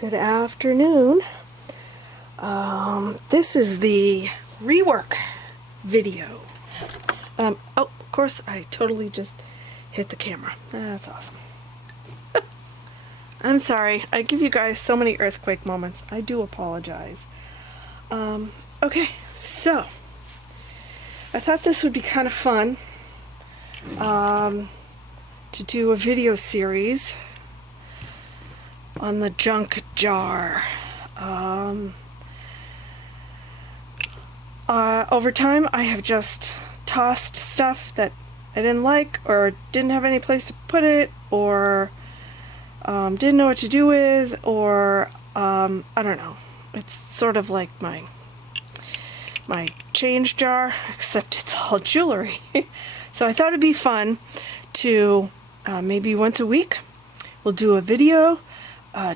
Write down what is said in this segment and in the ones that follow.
Good afternoon. This is the rework video. Oh, of course, I totally just hit the camera. That's awesome. I'm sorry. I give you guys so many earthquake moments. I do apologize. Okay, so I thought this would be kind of fun to do a video series on the junk jar. Over time, I have just tossed stuff that I didn't like or didn't have any place to put it, or didn't know what to do with, or I don't know. It's sort of like my change jar, except it's all jewelry. So I thought it'd be fun to maybe once a week we'll do a video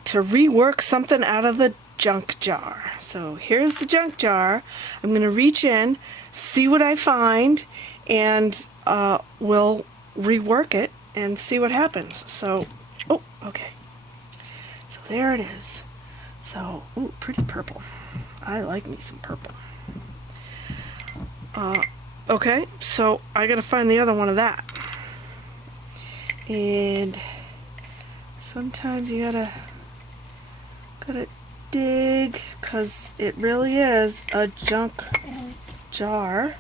to rework something out of the junk jar. So here's the junk jar. I'm going to reach in, see what I find, and we'll rework it and see what happens. So, oh, okay. So there it is. So, ooh, pretty purple. I like me some purple. Okay, so I gotta find the other one of that. And sometimes you gotta dig, because it really is a junk jar.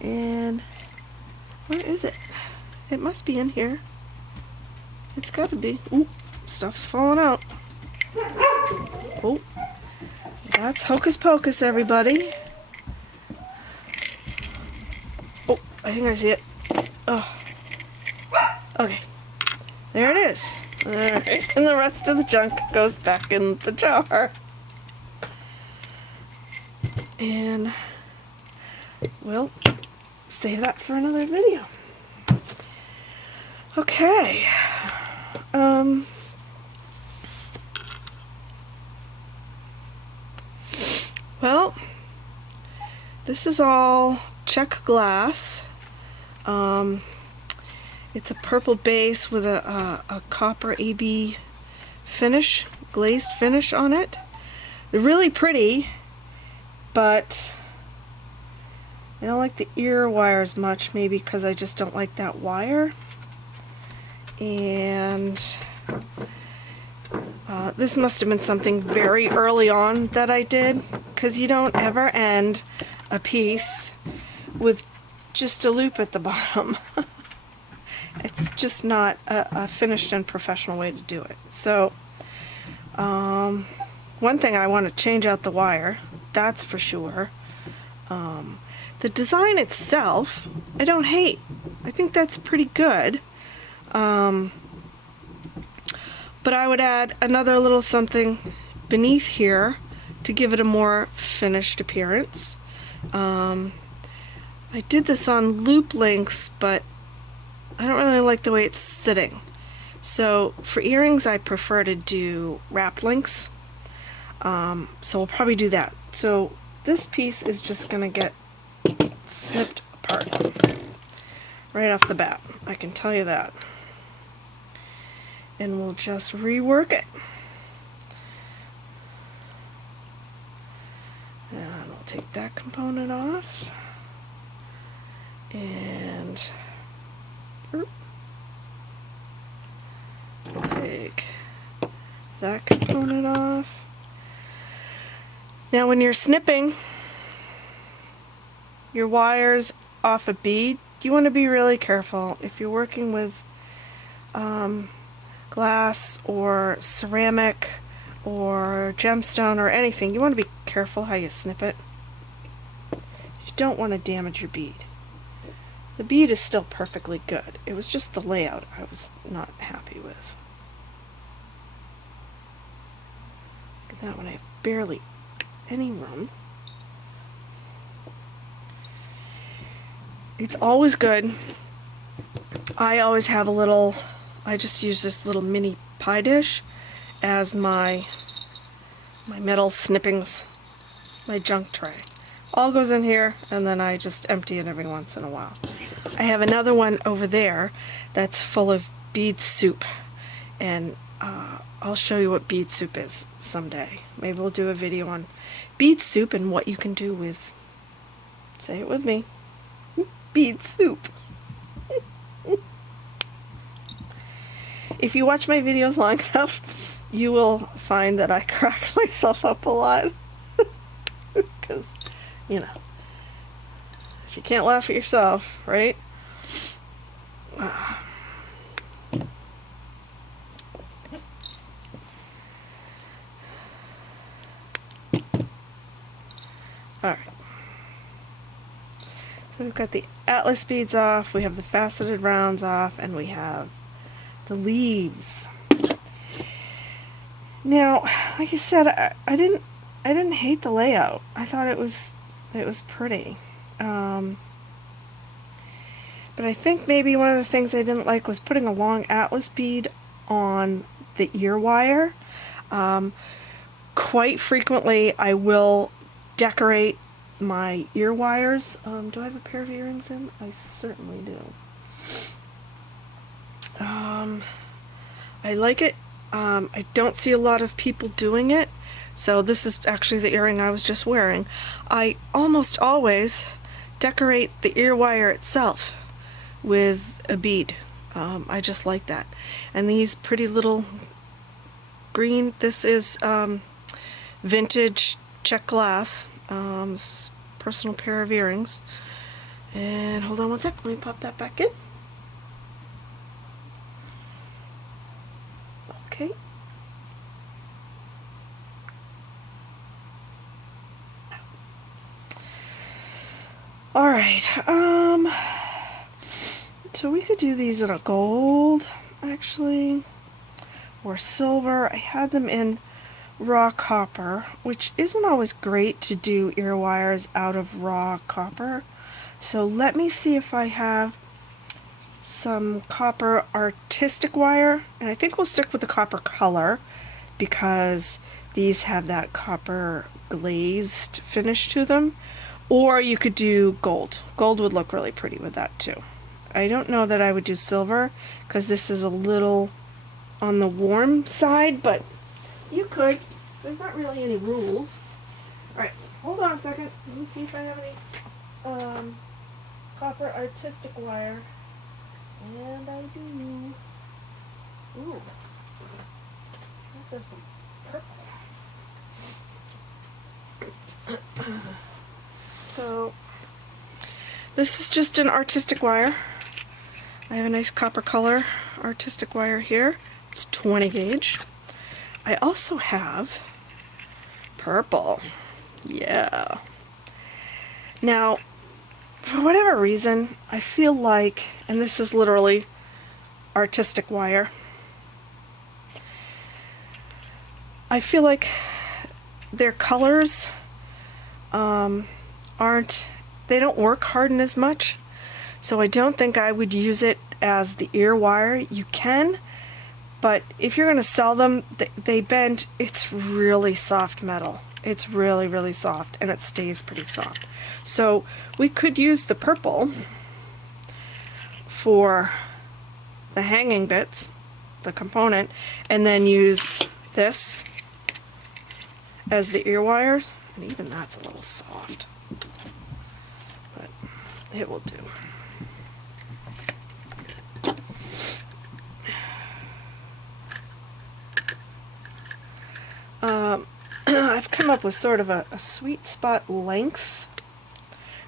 And where is it? It must be in here. It's gotta be. Ooh, stuff's falling out. Oh, that's hocus pocus, everybody. Oh, I think I see it. Oh, okay, there it is. Alright, and the rest of the junk goes back in the jar. And we'll save that for another video. Okay. Well, this is all check glass. It's a purple base with a copper AB finish, glazed finish on it. They're really pretty, but I don't like the ear wires much, maybe because I just don't like that wire. And this must have been something very early on that I did, because you don't ever end a piece with just a loop at the bottom. It's just not a finished and professional way to do it. So, one thing, I want to change out the wire, that's for sure. The design itself, I don't hate. I think that's pretty good. But I would add another little something beneath here to give it a more finished appearance. I did this on loop links, but I don't really like the way it's sitting. So for earrings, I prefer to do wrapped links. So we'll probably do that. So this piece is just going to get snipped apart right off the bat. I can tell you that. And we'll just rework it. And we'll take that component off. And take that component off. Now when you're snipping your wires off a bead, you want to be really careful. If you're working with glass or ceramic or gemstone or anything, you want to be careful how you snip it. You don't want to damage your bead. The bead is still perfectly good. It was just the layout I was not happy with. Look at that one, I have barely any room. It's always good. I always have a little, I just use this little mini pie dish as my metal snippings, my junk tray. All goes in here, and then I just empty it every once in a while. I have another one over there that's full of bead soup, and I'll show you what bead soup is someday. Maybe we'll do a video on bead soup and what you can do with, say it with me, bead soup. If you watch my videos long enough, you will find that I crack myself up a lot. Because, you know, if you can't laugh at yourself, right? Alright. So we've got the atlas beads off, we have the faceted rounds off, and we have the leaves. Now, like I said, I didn't hate the layout. I thought it was pretty. But I think maybe one of the things I didn't like was putting a long atlas bead on the ear wire. Quite frequently I will decorate my ear wires. Do I have a pair of earrings in? I certainly do. I like it. I don't see a lot of people doing it. So this is actually the earring I was just wearing. I almost always decorate the ear wire itself with a bead. I just like that. And these pretty little green, this is vintage check glass. This is a personal pair of earrings. And hold on one sec, let me pop that back in. Okay. Alright, so we could do these in a gold, actually, or silver. I had them in raw copper, which isn't always great to do ear wires out of raw copper. So let me see if I have some copper artistic wire, and I think we'll stick with the copper color because these have that copper glazed finish to them. Or you could do gold. Gold would look really pretty with that too. I don't know that I would do silver because this is a little on the warm side, but you could. There's not really any rules. Alright, hold on a second. Let me see if I have any copper artistic wire. And I do. Ooh. Let's have some purple. So, this is just an artistic wire. I have a nice copper color artistic wire here. It's 20 gauge. I also have purple. Yeah. Now, for whatever reason, I feel like, and this is literally artistic wire, I feel like their colors they don't work harden as much, so I don't think I would use it as the ear wire. You can, but if you're going to sell them, they bend. It's really soft metal. It's really, really soft, and it stays pretty soft. So we could use the purple for the hanging bits, the component, and then use this as the ear wires. And even that's a little soft, but it will do. I've come up with sort of a sweet spot length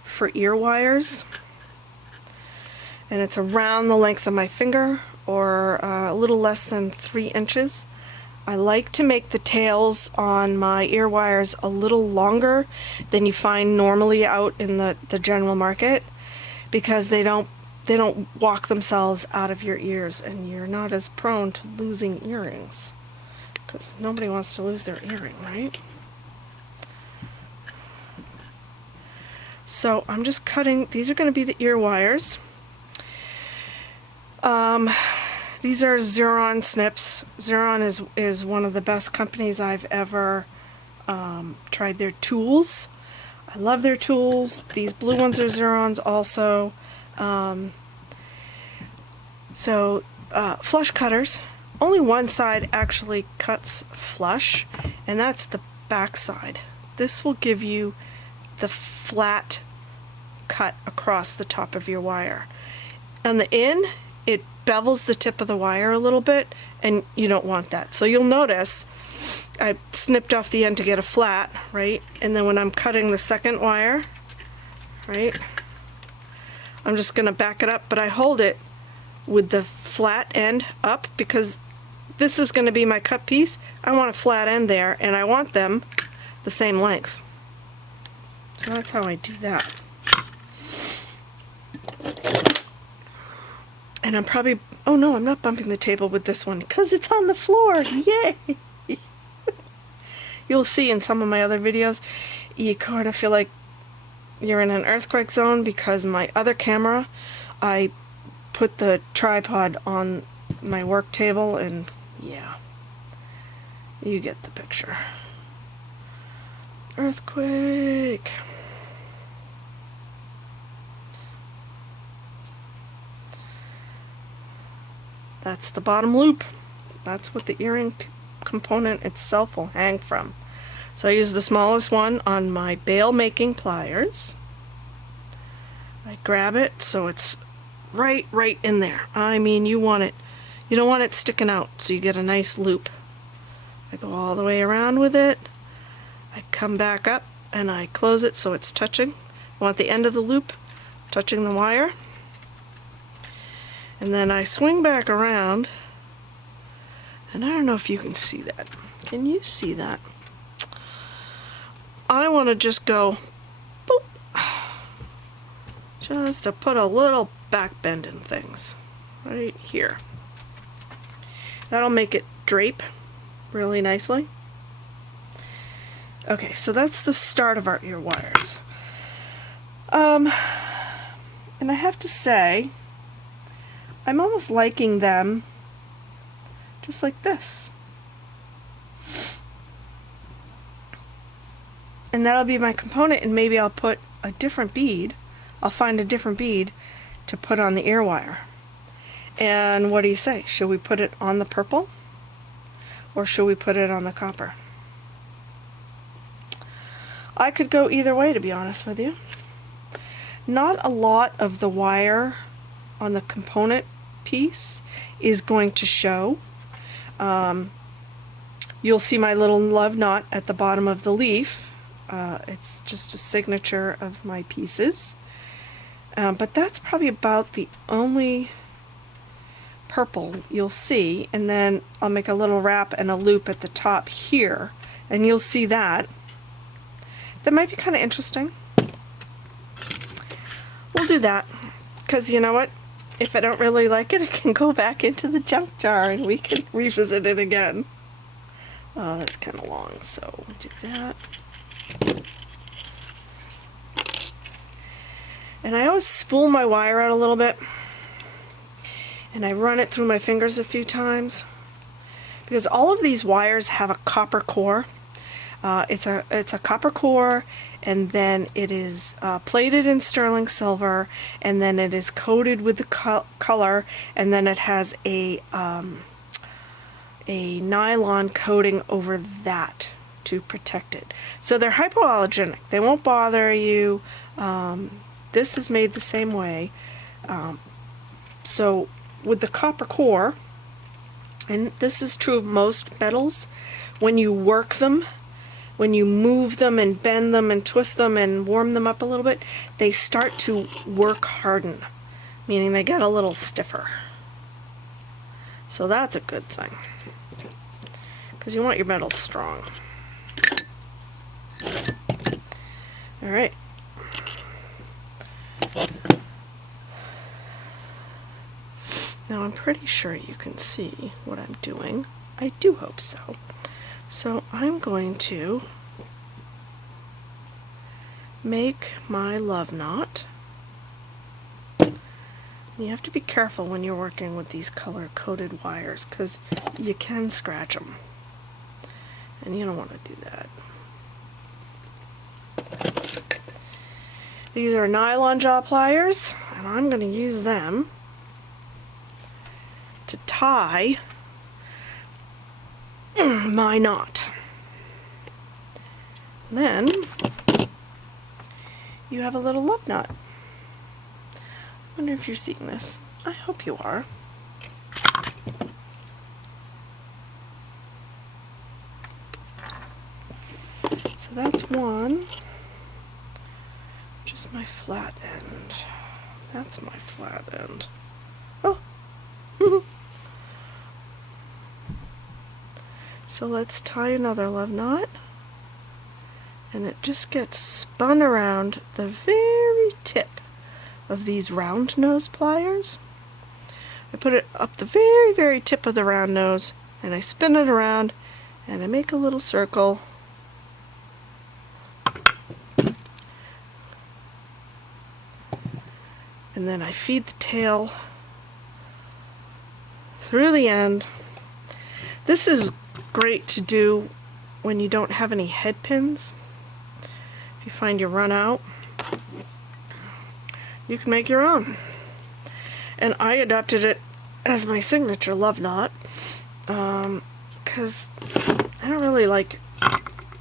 for ear wires, and it's around the length of my finger, or a little less than 3 inches. I like to make the tails on my ear wires a little longer than you find normally out in the general market, because they don't walk themselves out of your ears, and you're not as prone to losing earrings, because nobody wants to lose their earring, right? So I'm just cutting. These are going to be the ear wires. These are Xuron snips. Xuron is one of the best companies I've ever tried their tools. I love their tools. These blue ones are Xurons also. Flush cutters only one side actually cuts flush, and that's the back side. This will give you the flat cut across the top of your wire. On the in, it bevels the tip of the wire a little bit, and you don't want that. So you'll notice I snipped off the end to get a flat, right? And then when I'm cutting the second wire, right, I'm just going to back it up, but I hold it with the flat end up because this is going to be my cut piece. I want a flat end there, and I want them the same length. So that's how I do that. And I'm probably, oh no, I'm not bumping the table with this one because it's on the floor. Yay! You'll see in some of my other videos, you kind of feel like you're in an earthquake zone because my other camera, I put the tripod on my work table, and yeah, you get the picture. Earthquake. That's the bottom loop. That's what the earring component itself will hang from. So I use the smallest one on my bail making pliers. I grab it so it's right in there. I mean, you want it, you don't want it sticking out, so you get a nice loop. I go all the way around with it. I come back up and I close it so it's touching. I want the end of the loop touching the wire. And then I swing back around, and I don't know if you can see that. Can you see that? I want to just go boop, just to put a little back bend in things right here. That'll make it drape really nicely. Okay, so that's the start of our ear wires. And I have to say, I'm almost liking them just like this. And that'll be my component, and maybe I'll put a different bead. I'll find a different bead to put on the ear wire. And what do you say? Should we put it on the purple? Or should we put it on the copper? I could go either way, to be honest with you. Not a lot of the wire on the component piece is going to show. You'll see my little love knot at the bottom of the leaf. It's just a signature of my pieces. But that's probably about the only purple you'll see. And then I'll make a little wrap and a loop at the top here, and you'll see that. That might be kind of interesting. We'll do that, because you know what? If I don't really like it, it can go back into the junk jar and we can revisit it again. Oh, that's kind of long, so we'll do that. And I always spool my wire out a little bit, and I run it through my fingers a few times, because all of these wires have a copper core. It's a copper core, and then it is plated in sterling silver, and then it is coated with the color, and then it has a nylon coating over that to protect it. So they're hypoallergenic. They won't bother you. This is made the same way. So with the copper core, and this is true of most metals, when you work them, when you move them and bend them and twist them and warm them up a little bit, they start to work harden, meaning they get a little stiffer. So that's a good thing, because you want your metals strong. Alright. Now I'm pretty sure you can see what I'm doing. I do hope so. So I'm going to make my love knot. You have to be careful when you're working with these color-coded wires, because you can scratch them, and you don't want to do that. These are nylon jaw pliers, and I'm going to use them to tie my knot. And then you have a little love knot. I wonder if you're seeing this. I hope you are. So that's one. Just my flat end. That's my flat end. Oh. So let's tie another love knot. And it just gets spun around the very tip of these round nose pliers. I put it up the very, very tip of the round nose, and I spin it around, and I make a little circle. And then I feed the tail through the end. This is great to do when you don't have any head pins. If you find you run out, you can make your own. And I adopted it as my signature love knot because I don't really like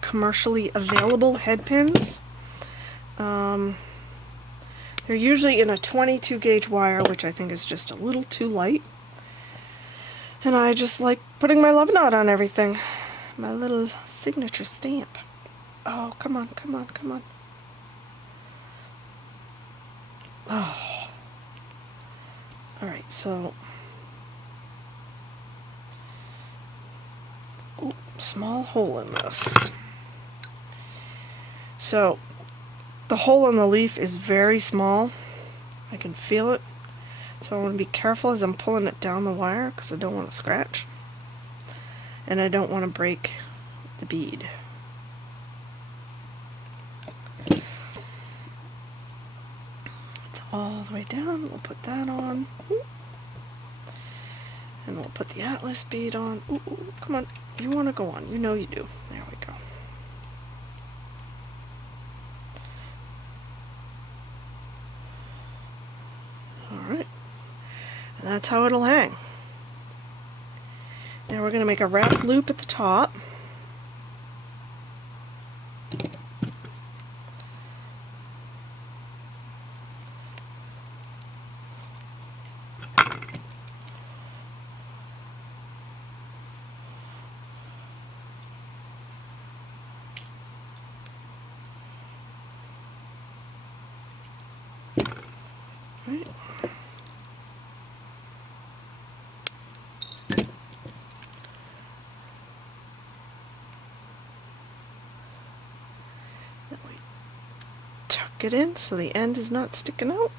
commercially available head pins. They're usually in a 22 gauge wire, which I think is just a little too light. And I just like putting my love knot on everything. My little signature stamp. Oh, come on, come on, come on. Oh. Alright, so... Ooh, small hole in this. So, the hole in the leaf is very small. I can feel it. So I want to be careful as I'm pulling it down the wire because I don't want to scratch. And I don't want to break the bead. It's all the way down. We'll put that on. And we'll put the atlas bead on. Ooh, ooh, come on. You want to go on. You know you do. There we go. Alright. And that's how it'll hang. Now we're going to make a wrap loop at the top. Right. Then we tuck it in so the end is not sticking out.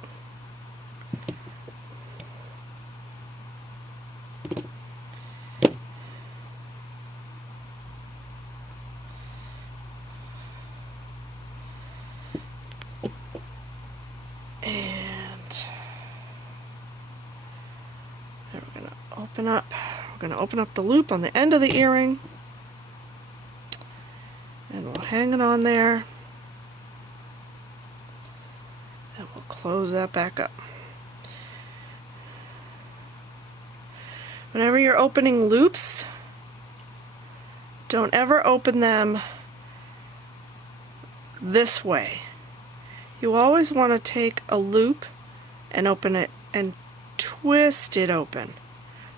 We're going to open up the loop on the end of the earring, and we'll hang it on there, and we'll close that back up. Whenever you're opening loops, don't ever open them this way. You always want to take a loop and open it and twist it open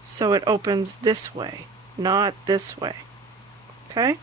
so it opens this way, not this way. Okay?